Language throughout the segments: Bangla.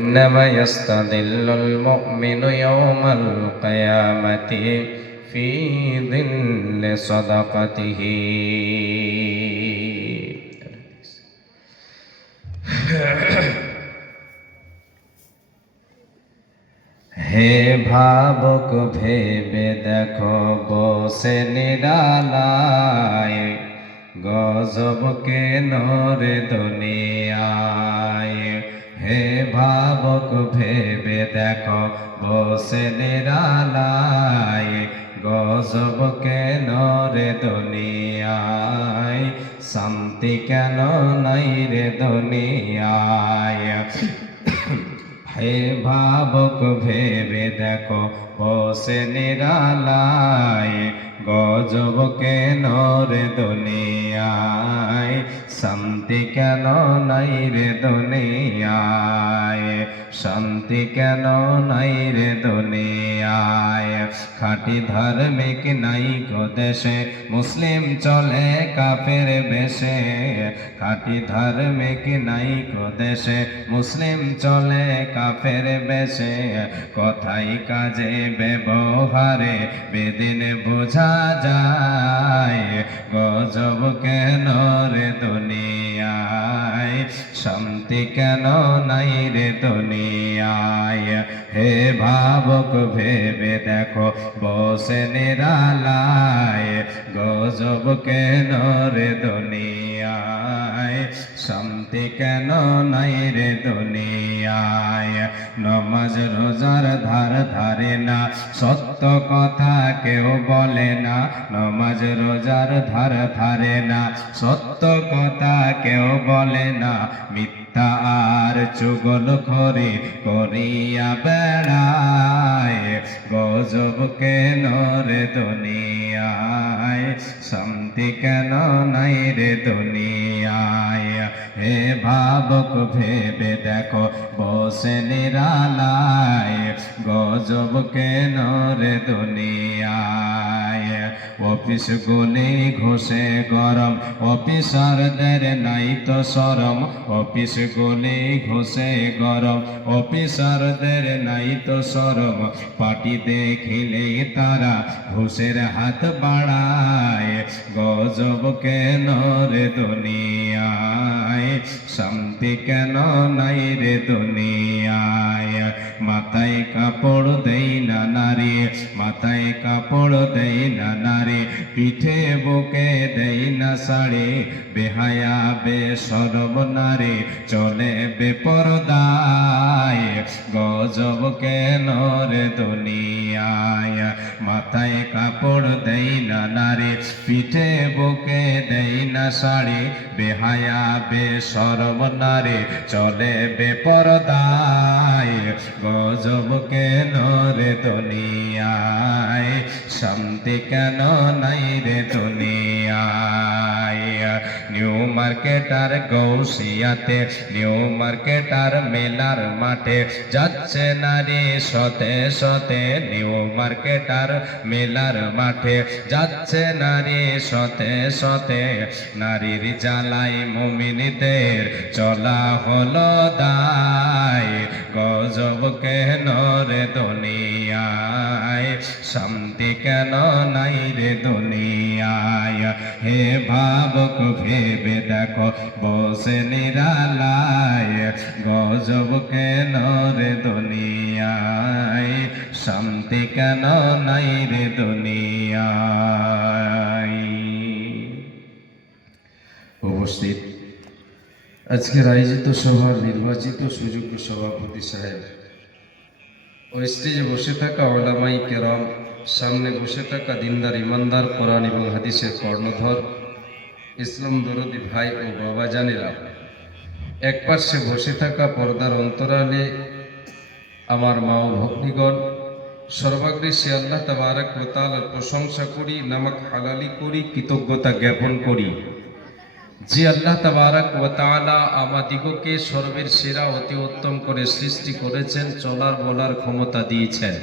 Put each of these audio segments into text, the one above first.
إنما يستظل المؤمن يوم القيامة في ظل صدقته হে ভাবক ভেবে দেখো বসে নিরালায় গজব কেন রে দুনিয়ায়। হে ভাবক ভেবে দেখো বসে নিরালায় গজব কেন রে দুনিয়ায়। শান্তি কেন নাই রে দুনিয়ায়। হে ভাবক ভেবে দেখো বসে নিরালায় গজব কেন রে দুনিয়ায়। শান্তি কেন নাই রে দুনিয়ায়। শান্তি কেন নাই রে দুনিয়ায়। খাঁটি ধার্মিক নাই গো দেশে মুসলিম চলে কাফের বেশে। খাঁটি ধার্মিক নাই গো দেশে মুসলিম চলে কাফের বেশে। কথাই কাজে ব্যবহারে বেদিন বোঝা যায় গজব কেন রে দুনিয়ায়। শান্তি কেন নাই রে দুনিয়ায়। হে ভাবক ভেবে দেখো বসে নিরালায় গজব কেন রে দুনিয়ায়। শান্তি কেন নাই রে দুনিয়ায়। নমাজ রোজার ধার ধারে না সত্য কথা কেউ বলে না। নমাজ রোজার ধার ধারে না সত্য কথা কেউ বলে না। মিথ্যা আর চুগলখড়ি করিয়া বেড়ায় গজব কেন রে দুনিয়ায়। শান্তি কেন নাই রে দুনিয়ায়। হে ভাবক ভেবে দেখো বসে নিরালায় গজব কেন রে দুনিয়ায়। অফিস গুলি ঘুষে গরম অফিসারদের নাই তো শরম। অফিস গুলি ঘুষে গরম অফিসারদের নাই তো শরম। পার্টি দেখিলে তারা ঘুষের হাত বাড়ায় গজব কেন রে দুনিয়ায়। শান্তি কেন নাই রে দুনিয়ায়। মাথায় কাপড় দেই না নারী মাথায় কাপড় দেই না নারী। পিঠে বুকে দেই না শাড়ি বেহায়া বেশরম নারী চলে বেপরদায় গজব কেন রে দুনিয়ায়। মাথায় কাপড় দেই না নারী পিঠে বুকে দেই না শাড়ি বেহায়া বেশরম নারী চলে বেপরদায় গজব কেন রে দুনিয়ায়। শান্তি কেন নাই রে দুনিয়ায়। নিউ মার্কেটার গৌসিয়াতে নিউ মার্কেটার মেলার মাঠে যাচ্ছে নারী শতে শতে। নিউ মার্কেটার মেলার মাঠে যাচ্ছে নারী শতে শতে। নারীর জ্বালাই মুমিনদের চলা হলো দায় গজব কেন রে দুনিয়ায়। শান্তি কেন নাই রে দুনিয়ায়। হে ভাবক ভেবে দেখো বসে নিরালায় গজব কেন রে দুনিয়ায়। শান্তি কেন নাই রে দুনিয়ায়। উপস্থিত আজকের আয়োজিত সভার নির্বাচিত সুযোগ্য সভাপতি সাহেব ও স্টেজে বসে থাকা ওলামাই কেরাম, সামনে বসে থাকা দিনদার ইমানদার কোরআন এবং হাদিসের কর্ণধর ইসলাম দরদি ভাই ও বাবা জানেরা, এক পাশে বসে থাকা পর্দার অন্তরালে আমার মা ও ভগ্নীগণ, সর্বাগ্রে সে আল্লাহ তাবারক ওয়া তাআলার প্রশংসা করি, নামাক হালালি করি, কৃতজ্ঞতা জ্ঞাপন করি যে আল্লাহ তাবারক ওয়া তাআলা আমাদিগকে সর্বের সেরা অতি উত্তম করে সৃষ্টি করেছেন, চলার বলার ক্ষমতা দিয়েছেন।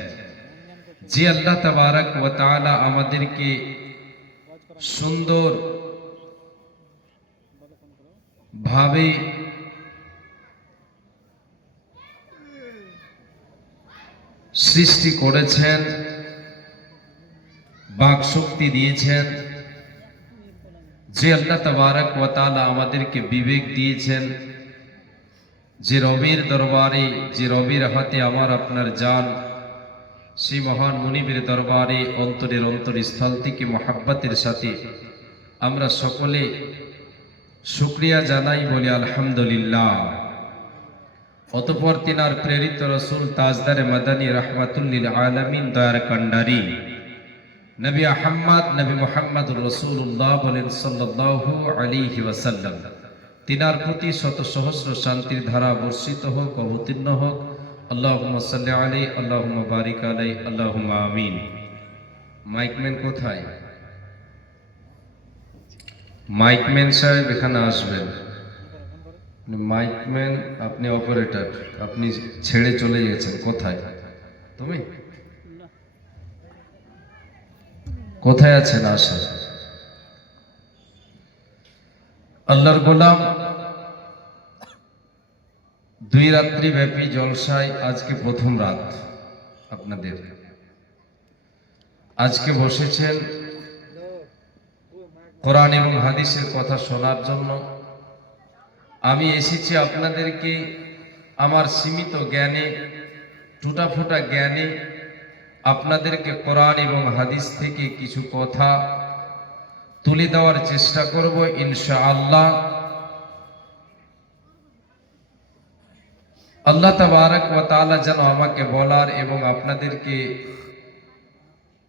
যে আল্লাহ তাবারক ওয়া তাআলা আমাদেরকে সুন্দর ভাবে সৃষ্টি করেছেন, বাক শক্তি দিয়েছেন, যে আল্লাহ তাবারক ওয়া তাআলা আমাদেরকে বিবেক দিয়েছেন, যে রবের দরবারে, যে রবের হাতে আমার আপনার জান, সেই মহান মুনিবের দরবারে অন্তরের অন্তরস্থল থেকে মহাব্বতের সাথে আমরা সকলে শুকরিয়া জানাই, বলি আলহামদুলিল্লাহ। অতঃপর তিনার প্রেরিত রসুল তাজদারে মাদানী রাহমাতুল্লিল আলামিন দয়ার কান্ডারি নবী আহম্মদ নবী মুহাম্মদুর রাসূলুল্লাহ বলেন সাল্লাল্লাহু আলাইহি ওয়াসাল্লাম, তিনার প্রতি শত সহস্র শান্তির ধারা বর্ষিত হোক, অবতীর্ণ হোক। আল্লাহুম্মা সাল্লি আলাইহি, আল্লাহুম্মা বারিক আলাইহি, আল্লাহুম্মা আমিন। মাইকম্যান কোথায়? মাইকম্যান সাহেব এখানে আসবেন। মাইকম্যান, আপনি অপারেটর, আপনি ছেড়ে চলে গেছেন। কোথায় তুমি? কোথায় আছেন? আসেন। আল্লাহর গোলাম, 2 রাত্রি ব্যাপী জলসায় আজকে প্রথম রাত আপনাদের। আজকে বসেছেন কোরআন এবং হাদিসের কথা শোনার জন্য। আমি এসেছি আপনাদেরকে আমার সীমিত জ্ঞানে, টুটাফুটা জ্ঞানে আপনাদেরকে কোরআন এবং হাদিস থেকে কিছু কথা তুলে দেওয়ার চেষ্টা করব ইনশাআল্লাহ। আল্লাহ তাবারক ওয়া তাআলা যেন আমাকে বলার এবং আপনাদেরকে,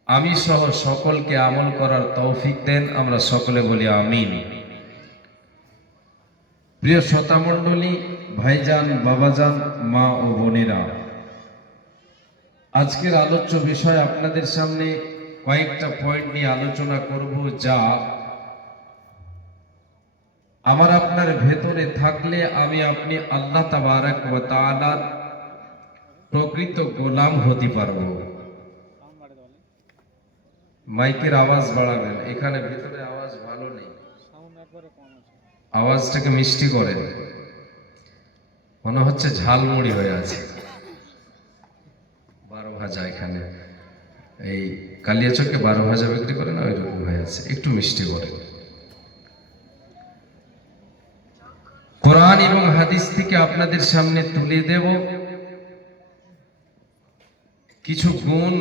আমি সহ সকলকে আমল করার তৌফিক দেন। আমরা সকলে বলি আমিন। প্রিয় শ্রোতামণ্ডলী, ভাইজান, বাবাজান, মা ও বোনেরা, আজকের আলোচ্য বিষয় আপনাদের সামনে কয়েকটা পয়েন্ট নিয়ে আলোচনা করব, যা আমার আপনার ভেতরে থাকলে আমি আপনি আল্লাহ তাবারক ওয়া তাআলার প্রকৃত গোলাম হতে পারবো। মাইকের আওয়াজ বাড়াবেন, এখানে ভেতরে আওয়াজ ভালো নেই, আওয়াজটাকে মিষ্টি করেন। মনে হচ্ছে ঝালমুড়ি হয়ে আছে, 12 ভাজা। এখানে এই কালিয়াচকে 12 ভাজা বিক্রি করে না, ওইরকম হয়ে আছে, একটু মিষ্টি করেন। কোরআন এবং হাদিস থেকে আপনাদের সামনে তুলে দেব কিছু গুণ,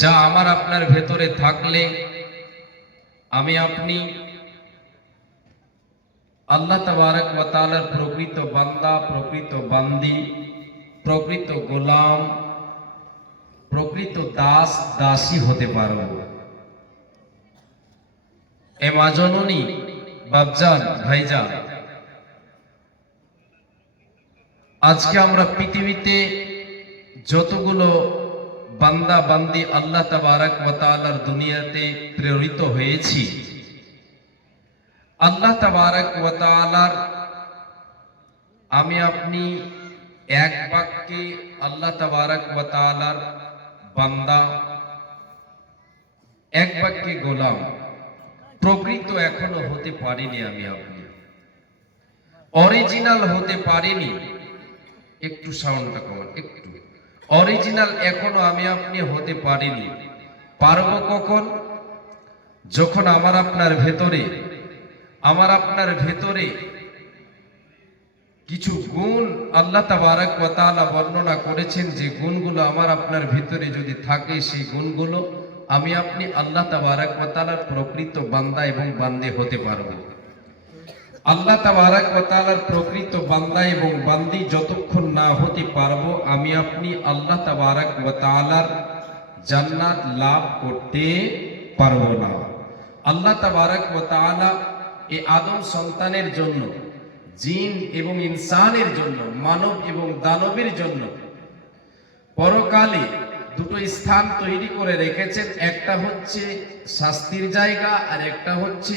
যা আমার আপনার ভেতরে থাকলে আমি আপনি আল্লাহ তাবারক ওয়া তাআলার প্রকৃত বান্দা, প্রকৃত বান্দি, প্রকৃত গোলাম, প্রকৃত দাস, দাসী হতে পারব। এ মা জননী, বাপজান, ভাইজান, আজকে আমরা পৃথিবীতে যতগুলো বান্দা বান্দি আল্লাহ তাবারক ওয়া তাআলার দুনিয়াতে প্রেরিত হয়েছি, আল্লাহ তাবারক ওয়া তাআলার আমি আপনি এক বাক্যে আল্লাহ তাবারক ওয়া তাআলার বান্দা, এক বাক্যে গোলাম প্রকৃত এখনো হতে পারিনি। আমি আপনি অরিজিনাল হতে পারিনি। একটু সাউন্ডটা কমান, একটু। অরিজিনাল এখনো আমি আপনি হতে পারিনি। পারবো কখন? যখন আমার আপনার ভেতরে কিছু গুণ আল্লাহ তাবারক ওয়া তাআলা বর্ণনা করেছেন, যে গুণগুলো আমার আপনার ভিতরে যদি থাকে, সেই গুণগুলো আমি আপনি আল্লাহ তাবারক ওয়া তাআলার প্রকৃত বান্দা এবং বান্দী হতে পারবো। আল্লাহ তাবারক ওয়া তাআলার প্রকৃত বান্দা এবং বান্দী যতক্ষণ না হতে পারবো, আমি আপনি আল্লাহ তাবারক ওয়া তাআলার জান্নাত লাভ করতে পারবো না। আল্লাহ তাবারক ওয়া তাআলা এই আদম সন্তানের জন্য, জিন এবং ইনসানের জন্য, মানব এবং দানবের জন্য পরকালে দুটো স্থান তৈরি করে রেখেছেন। একটা হচ্ছে শাস্তির জায়গা, আর একটা হচ্ছে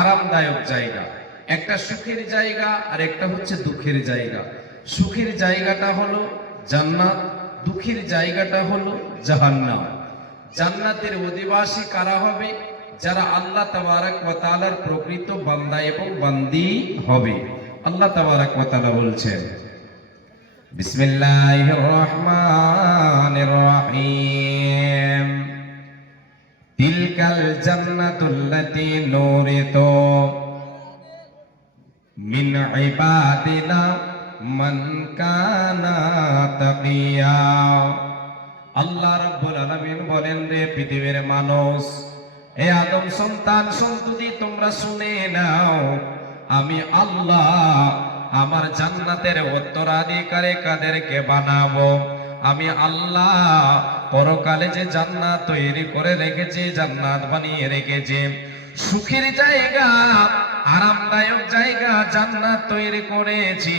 আরামদায়ক জায়গা। একটা সুখের জায়গা আর একটা হচ্ছে দুঃখের জায়গা। সুখের জায়গাটা হলো জান্নাত, দুঃখের জায়গাটা হলো জাহান্নাম। জান্নাতের অধিবাসী কারা হবে? যারা আল্লাহ তাবারক ওয়া তাআলার প্রকৃত বান্দা এবং বান্দি হবে। আল্লাহ তাবারক ওয়া তাআলা বলছেন, বিসমিল্লাহির রহমানির রহিম। তিলকাল জান্নাতুল্লাতী নূরিতু মিন ইবাদিনা মান কানা তাকিয়া। আল্লাহ রাব্বুল আলামিন বলেন, রে পৃথিবীর মানুষ, এ আদম সন্তান সন্ততি, তোমরা শুনে নাও, আমি আল্লাহ আমার জান্নাতের উত্তরাধিকারী কাদেরকে বানাবো। আমি আল্লাহ পরকালে যে জান্নাত তৈরি করে রেখেছি, জান্নাত বানিয়ে রেখেছি, সুখের জায়গা, আরামদায়ক জায়গা জান্নাত তৈরি করেছি।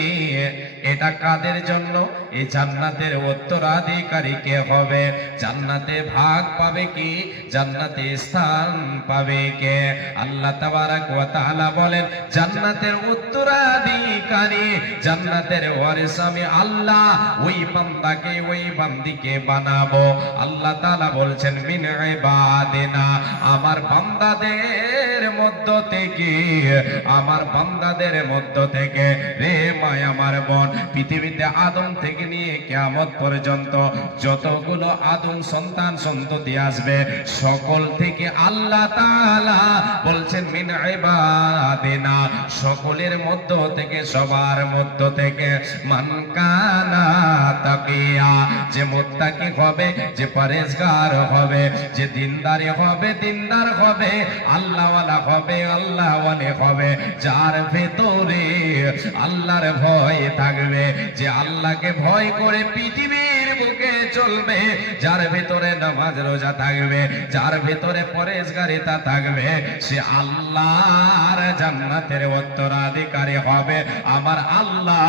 এটা কাদের জন্য? এই জান্নাতের উত্তরাধিকারী কে হবে? জান্নাতে ভাগ পাবে কি? জান্নাতে স্থান পাবে কে? আল্লাহ তাবারক ওয়া তাআলা বলেন, জান্নাতের উত্তরাধিকারী, জান্নাতের ওয়ারিস আমি আল্লাহ ওই বান্দাকে, ওই বান্দিকে বানাবো। আল্লাহ তাআলা বলছেন, মিন ইবাদিনা, আমার বান্দাদের মধ্য থেকে, আমার বান্দাদের মধ্য থেকে। রে মায় আমার বোন, পৃথিবীতে আদম থেকে নিয়ে কিয়ামত পর্যন্ত যতগুলো আদম সন্তান সন্ততি আসবে, সকল থেকে আল্লাহ তাআলা বলছেন, মিন ইবাদিনা, সকলের মধ্য থেকে, সবার মধ্য থেকে, মান কানা তাকিয়া, যে মুত্তাকি হবে, যে পরেজগার হবে, যে দিনদারি হবে, দিনদার হবে, আল্লাহওয়ালা হবে, আল্লাহওয়ালে হবে, যার ভেতরে আল্লাহর ভয় থাকবে, যে আল্লাহকে ভয় করে পৃথিবীর বুকে চলবে, যার ভেতরে নামাজ রোজা থাকবে, যার ভেতরে পরেজগারিতা থাকবে, সে আল্লাহর জান্নাতের উত্তরাধিকারী হবে। আমার আল্লাহ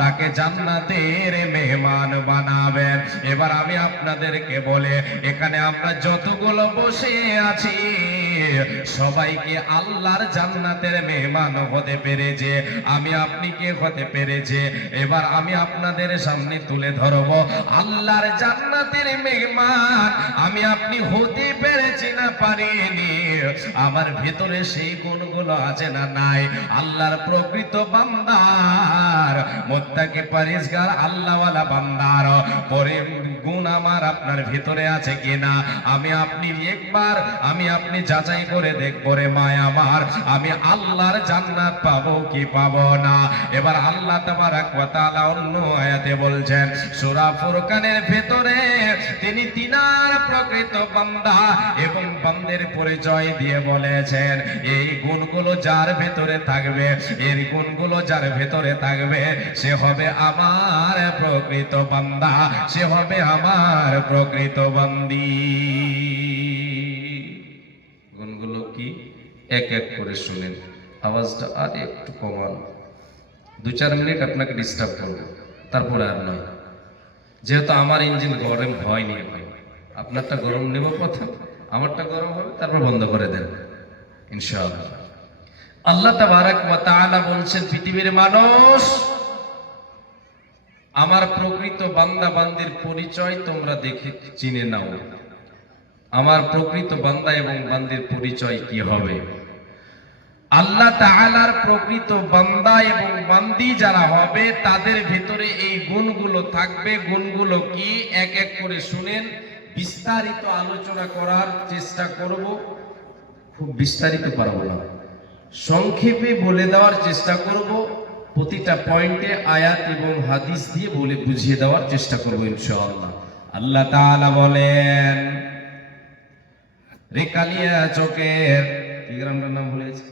তাকে জান্নাতের মেহমান বানাবেন। এবার আমি আপনাদেরকে বলে, এখানে আমরা যতগুলো বসে আছি, সবাইকে আল্লাহর জান্নাতের মেহমান হতে পেরেছে। আমি আপনি কে হতে পেরেছে? এবার আমি আপনাদের সামনে তুলে ধরব আল্লাহর জান্নাতের মেহমান আমি আপনি হতে পেরেছি না পারিনি। আমার ভিতরে সেই গুণগুলো আছে না নাই? আল্লাহর প্রকৃত বান্দার, মুত্তাকি পরেজগার আল্লাহওয়ালা বান্দার পরে গুণ আমার আপনার ভিতরে আছে কিনা? আমি আপনি একবার, আমি আপনি যাচাই করে দেখব রে মায় আমার, আমি আল্লাহর জান্নাত পাবো কি পাবো না। এবার আল্লাহ তাবারক ওয়া তাআলা অন্য আয়াতে বলছেন, সূরা ফুরকানের ভেতরে তিনি তিনার প্রকৃত বান্দা এবং বান্দের পরিচয় দিয়ে বলেছেন, এই গুণগুলো যার ভেতরে থাকবে, এর গুণগুলো যার ভেতরে থাকবে, সে হবে আমার প্রকৃত বান্দা, সে হবে আমার প্রকৃত বান্দি। গুণগুলো কি? এক এক করে শুনেন। আওয়াজটা আর একটু কমান, 2-4 মিনিট আপনাকে ডিস্টার্ব করবো, তারপরে আর নয়। যেহেতু আমার ইঞ্জিন গরম হয়নি, আপনারটা গরম নেব প্রথম, আমারটা গরম হবে, তারপর বন্ধ করে দেন ইনশাআল্লাহ। আল্লাহ তাবারক ওয়া তাআলা বলছেন, পৃথিবীর মানুষ, আমার প্রকৃত বান্দা বান্দির পরিচয় তোমরা দেখে চিনে নাও। আমার প্রকৃত বান্দা এবং বান্দির পরিচয় কি হবে? আল্লাহ তাআলার প্রকৃত বান্দা এবং বান্দি যারা হবে, তাদের ভিতরে এই গুণগুলো থাকবে। গুণগুলো কি? এক এক করে শুনেন, বিস্তারিত আলোচনা করার চেষ্টা করব। খুব বিস্তারিত পারবো না, সংক্ষেপে বলে দেওয়ার চেষ্টা করব। প্রতিটা পয়েন্টে আয়াত এবং হাদিস দিয়ে বলে বুঝিয়ে দেওয়ার চেষ্টা করব ইনশাআল্লাহ। আল্লাহ তাআলা বলেন, রেকালিয়া চকের কি গ্রামটার নাম বলেছে?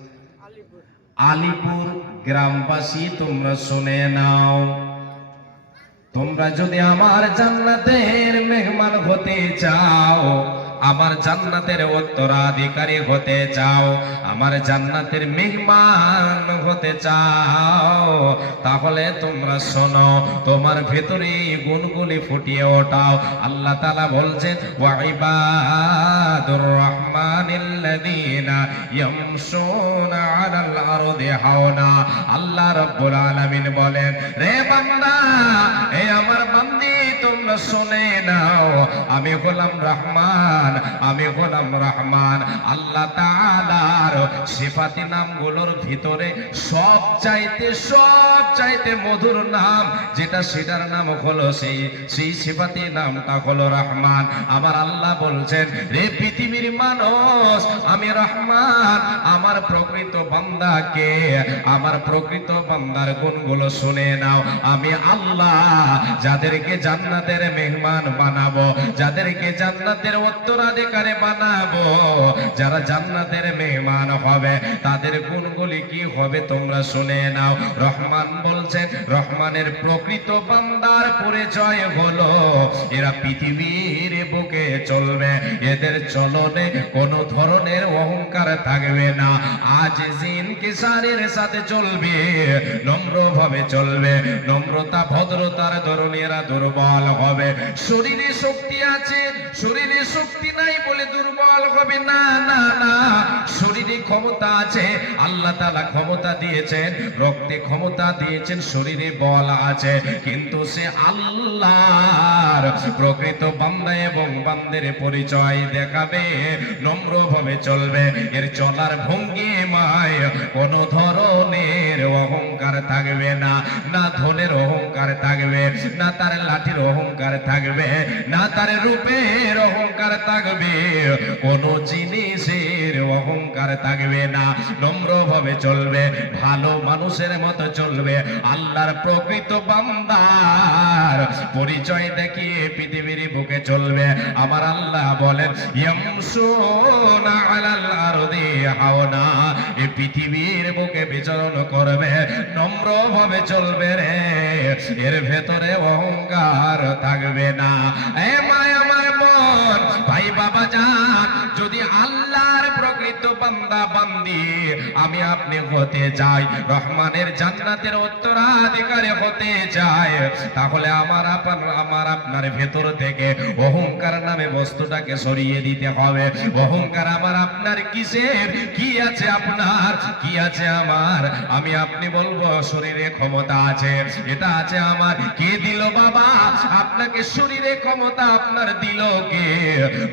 আলিপুর গ্রামবাসী, তোমরা শুনে নাও, তোমরা যদি আমার জান্নাতের মেহমান হতে চাও, আমার জান্নাতের উত্তরাধিকারী হতে চাও, আমার জান্নাতের মেহমান হতে চাও, তাহলে তোমরা শোনো, তোমার ভেতরে এই গুণগুলি ফুটিয়ে ওঠাও। আল্লাহ তাআলা বলছেন, ওয়া ইবাদুর রহমানিল্লাযীনা ইয়ামশুনা আলাল আরদি হাওনা। আল্লাহ রাব্বুল আলামিন বলেন, রে বান্দা, এ আমার বান্দি, তোমরা গুলো শুনে নাও, আমি হলাম রহমান, আমি হলাম রহমান। আল্লাহ তাআলার সিফাতি নামগুলোর ভিতরে সবচাইতে মধুর নাম যেটা, সেটার নাম হলো সেই সিফাতি নামটা হলো রহমান। আমার আল্লাহ বলছেন, রে পৃথিবীর মানুষ, আমি রহমান। আমার প্রকৃত বান্দাকে, আমার প্রকৃত বান্দার গুণগুলো শুনে নাও। আমি আল্লাহ যাদেরকে জান্নাতের মেহমান বানাবো, যাদেরকে জান্নাতের উত্তরাধিকারী বানাবো, যারা জান্নাতের মেহমান হবে, তাদের গুণগুলি কি হবে তোমরা শুনে নাও। রহমান বলছেন, রহমানের প্রকৃত বান্দার পরিচয় হলো এরা পৃথিবীর বুকে চলবে, এদের চলনে কোনো ধরনের অহংকার থাকবে না। আজ জিন কিসারের সাথে চলবে, নম্রভাবে চলবে, নম্রতা ভদ্রতার ধরনে এরা দুর্বল হবে। শরীরে শক্তি আছে, শরীরে শক্তি নাই বলে দুর্বল হবে না, না না। শরীরে ক্ষমতা আছে, আল্লাহ তাআলা ক্ষমতা দিয়েছেন, রক্তে ক্ষমতা দিয়েছেন, শরীরে বল আছে, কিন্তু সে আল্লাহর প্রকৃত বান্দা এবং বান্দের পরিচয় দেখাবে, নম্রভাবে চলবে। এর চলার ভঙ্গিমায় কোন ধরনের অহংকার থাকবে না, না ধনের অহংকার থাকবে, না তার লাঠির অহংকার থাকবে, না তার রূপের অহংকার থাকবে, কোন জিনিসের অহংকার থাকবে না। নম্রভাবে চলবে, ভালো মানুষের মতো চলবে, আল্লাহর প্রকৃত বান্দার পরিচয় দেখিয়ে পৃথিবীর বুকে চলবে। আমার আল্লাহ বলেন, ইয়ামশুনা আলাল আরদি হাওনা, এই পৃথিবীর বুকে বিচরণ করবে, নম্রভাবে চলবে রে, এর ভেতরে অহংকার থাকবে না। এ মায় আমার বোন, ভাই বাবা যান, যদি আল্লাহর প্রকৃত বান্দা বান্দি আমি আপনি হতে চাই, রহমানের জান্নাতের উত্তরাধিকারী হতে চাই, তাহলে আমার আপনার ভেতর থেকে অহংকার নামে বস্তুটাকে সরিয়ে দিতে হবে। অহংকার আমার আপনার কিসের? কি আছে আপনার, কি আছে আমার? আমি আপনি বলবো শরীরে ক্ষমতা আছে, এটা আছে আমার। কে দিল বাবা আপনাকে শরীরে ক্ষমতা? আপনার দিল কে?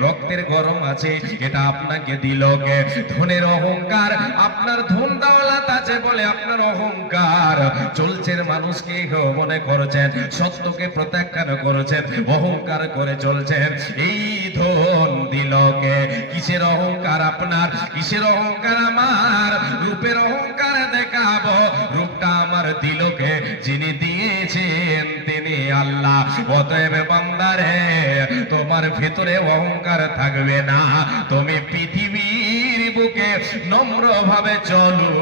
রক্তের গরম আছে, এটা আপনাকে দিল কে? ধনের অহংকার, আপনার ধন দৌলত আছে বলে আপনার অহংকার চলছেন, মানুষকে মনে করছেন, সত্যকে প্রত্যাখ্যান করেছেন, অহংকার করে চলছেন। এই ধন দিল কে? কিসের অহংকার আপনার, কিসের অহংকার আমার? রূপের অহংকার দেখাবো, রূপটা আমার দিল কে? যিনি দিয়েছেন তিনি আল্লাহ। অতএব বান্দারে, তোমার ভিতরে অহংকার থাকবে না, তুমি পৃথিবীর বুকে নম্রভাবে চলো,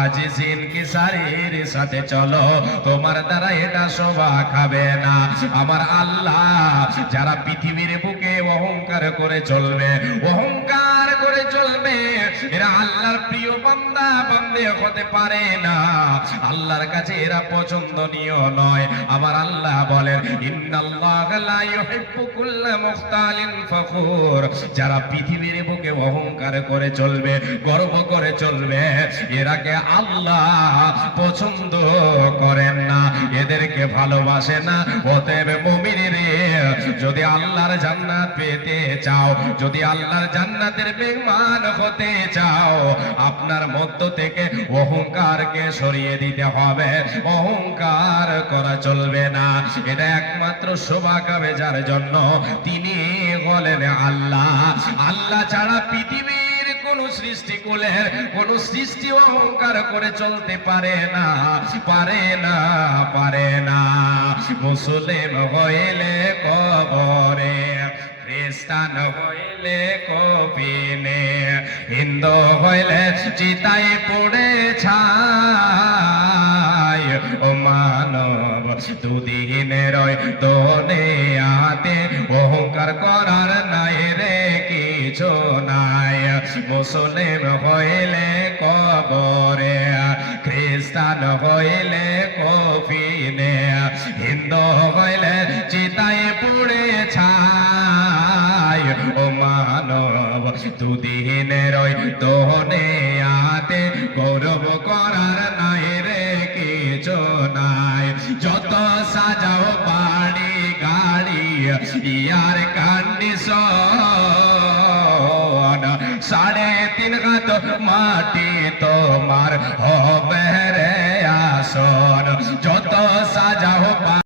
আজ জিন কিসারের সাথে চলো, তোমার দ্বারা এটা শোভা খাবে না। আমার আল্লাহ যারা পৃথিবীর বুকে অহংকার করে চলবে, অহংকার করে চলবে, এরা আল্লাহর প্রিয় বান্দা বান্দে হতে পারে না, আল্লাহর কাছে এরা পছন্দনীয় নয়। আমার আল্লাহ বলেন, ইন্নাল্লাহা লা ইউহিব্বু কুল্লা মুখতালিন ফখুর, যারা পৃথিবীর বুকে অহংকার করে চলবে, গর্ব করে চলবে, এরাকে আল্লাহ পছন্দ করেন না, এদেরকে ভালোবাসে না। অতএব মুমিনরে, যদি আল্লাহর জান্নাত পেতে চাও, যদি আল্লাহর জান্নাতের মেহমান হতে চাও, আপনার মধ্য থেকে অহংকারকে সরিয়ে দিতে হবে। অহংকার করা চলবে না, এটা একমাত্র শোভা পাবে যার জন্য, তিনি বলেন আল্লাহ। আল্লাহ ছাড়া পৃথিবীর কোন সৃষ্টিকুলের কোন সৃষ্টি অহংকার করে চলতে পারে না, পারে না, পারে না। মুসলিম হইলে কবরে, খ্রিস্টান হইলে কবিনে, হিন্দু হইলে চিতায় পড়ে ছাই। ও মানব, দুদিনের দোনে আতে অহংকার করার নাই রে কিছু নাই। মুসলিম হইলে কবরে, খ্রিস্টান হইলে কফিনে, হিন্দু হইলে চিতায় পুড়ে ছাই। ও মানব, দুদিনের দোনে আতে গৌরব করার নাই রে কিছু নাই। যত সাজাও বাড়ি গাড়ি, ইয়ার কন্ডিশন 3.5 হাত মাটি তোমার হবে রে আসন যত সাজাও